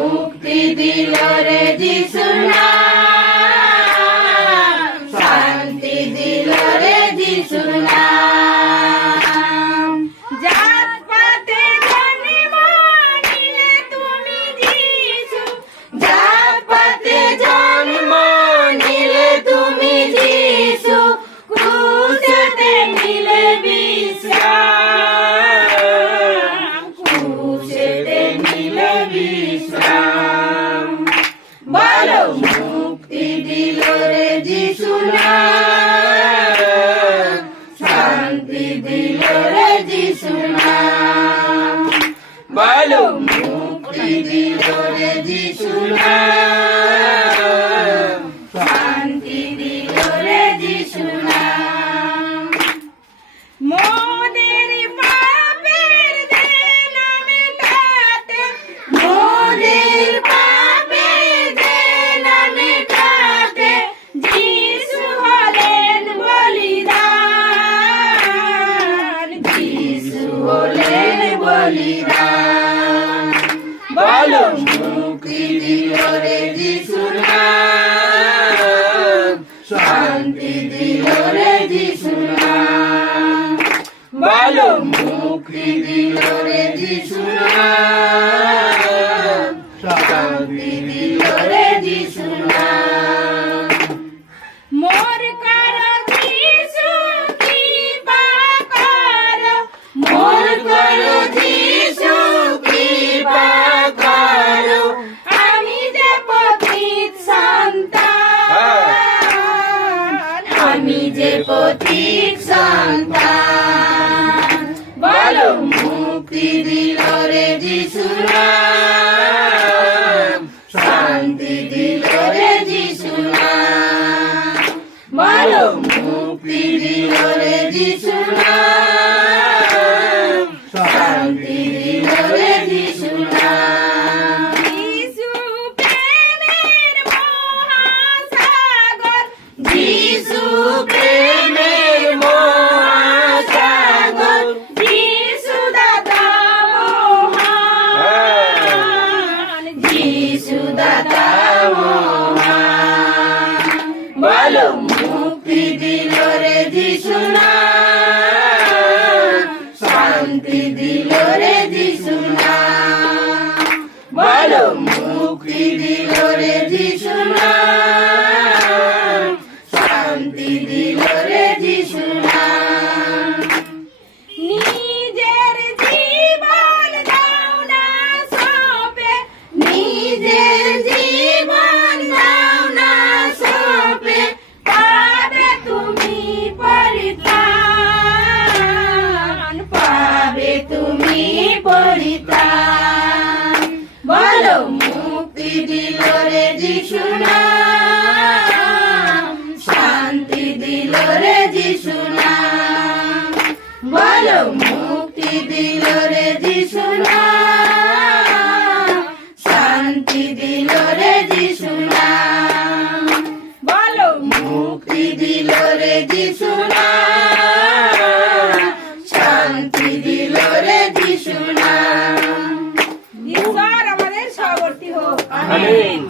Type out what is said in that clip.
মুক্তি দিল রে যিশু নাম, শান্তি দিল রে যিশু নাম। জাত পাতে জন্ম নিলে তুমি যিশু, জাত পাতে জন্ম নিলে তুমি যিশু, ক্রুশেতে নিলে বিশ্রাম, ক্রুশেতে নিলে বিশ্রাম। বলো মুক্তি দিল রে যিশু নাম, শান্তি দিল রে যিশু নাম। বলো মুক্তি দিল রে যিশু নাম, শান্তি দিল রে যিশু নাম। মোদের পাপের দেনা মেটাতে, মোদের পাপের দেনা মেটাতে যিশু হলেন বলিদান, যিশু হলেন বলিদান। বলো মুক্তি দিল রে যিশু নাম, শান্তি দিল রে যিশু নাম। বলো মুক্তি দিল রে যিশু নাম, শান্তি দিল রে যিশু নাম। মোর করো যিশু কৃপা করো, মোর করো যিশু কৃপা করো, আমি যে পথিক সন্তান, আমি যে পথিক সন্তান। বলো মুক্তি দিল রে যিশু নাম, শান্তি দিল রে যিশু নাম। বলো মুক্তি দিল রে যিশু নাম, শান্তি দিল রে যিশু নাম। যিশু প্রেমের মহাসাগর, যিশু প্রেমের মহাসাগর, যিশু দাতা মহান, যিশু দাতা মহান। বলো মুক্তি দিল রে যিশু নাম, শান্তি দিল রে যিশু নাম। বলো মুক্তি দিল রে যিশু নাম, শান্তি দিল রে যিশু নাম। নিজের জীবন দাও না সঁপে, নিজের জীবন দাও না সঁপে, পাবে তুমি পরিত্রাণ, পাবে তুমি পরিত্রাণ। বলো মুক্তি দিল রে যিশু নাম, শান্তি দিল রে যিশু নাম। বলো মুক্তি দিল রে যিশু নাম, শান্তি দিল রে যিশু নাম। বলো মুক্তি দিল রে যিশু নাম, শান্তি দিল রে যিশু নাম। ঈশ্বর আমাদের সহবর্তী হোক। আমেন।